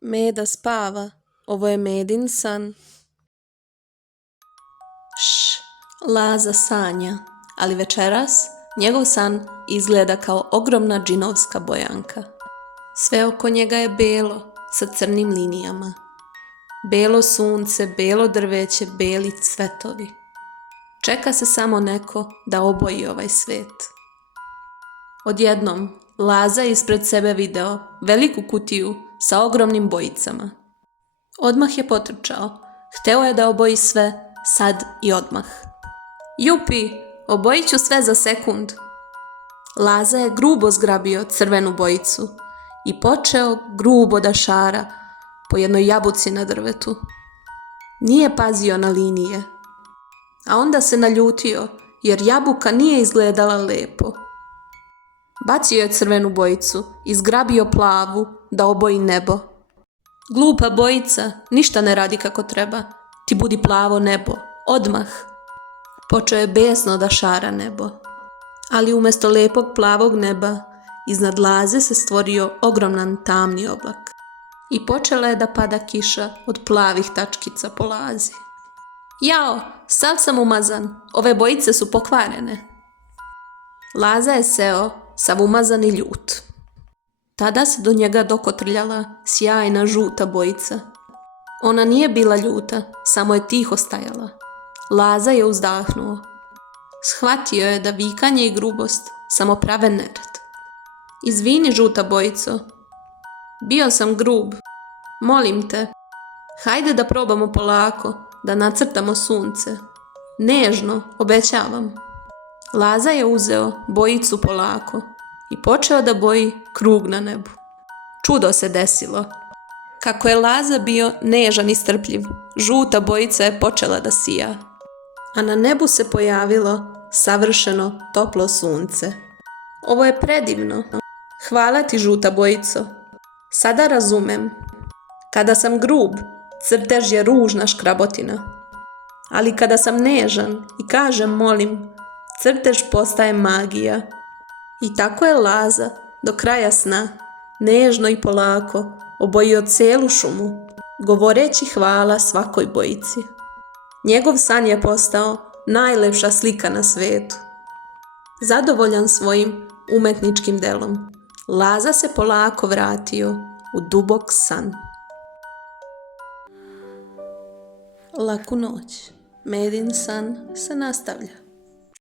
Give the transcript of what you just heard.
Meda spava, ovo je Medin san. Laza sanja, ali večeras njegov san izgleda kao ogromna džinovska bojanka. Sve oko njega je belo, sa crnim linijama. Belo sunce, belo drveće, beli cvetovi. Čeka se samo neko da oboji ovaj svet. Odjednom, Laza je ispred sebe video veliku kutiju sa ogromnim bojicama. Odmah je potrčao. Hteo je da oboji sve, sad i odmah. Jupi, obojit ću sve za sekund. Laza je grubo zgrabio crvenu bojicu i počeo grubo da šara po jednoj jabuci na drvetu. Nije pazio na linije, a onda se naljutio jer jabuka nije izgledala lepo. Bacio je crvenu bojicu i zgrabio plavu da oboji nebo. Glupa bojica, ništa ne radi kako treba. Ti budi plavo nebo, odmah. Počeo je besno da šara nebo. Ali umjesto lepog plavog neba, iznad Laze se stvorio ogroman tamni oblak. I počela je da pada kiša od plavih tačkica po Lazi. Jao, sav sam umazan, ove bojice su pokvarene. Laza je seo, sav umazan i ljut. Tada se do njega dokotrljala sjajna žuta bojica. Ona nije bila ljuta, samo je tiho stajala. Laza je uzdahnuo. Shvatio je da vikanje i grubost samo prave nered. Izvini, žuta bojico. Bio sam grub. Molim te, hajde da probamo polako, da nacrtamo sunce. Nežno, obećavam. Laza je uzeo bojicu polako i počeo da boji krug na nebu. Čudo se desilo. Kako je Laza bio nežan i strpljiv, žuta bojica je počela da sija, a na nebu se pojavilo savršeno toplo sunce. Ovo je predivno. Hvala ti, žuta bojico. Sada razumem. Kada sam grub, crtež je ružna škrabotina. Ali kada sam nežan i kažem molim, crtež postaje magija. I tako je Laza do kraja sna, nežno i polako, obojio celu šumu, govoreći hvala svakoj bojici. Njegov san je postao najlepša slika na svetu. Zadovoljan svojim umetničkim delom, Laza se polako vratio u dubok san. Laku noć. Medin san se nastavlja.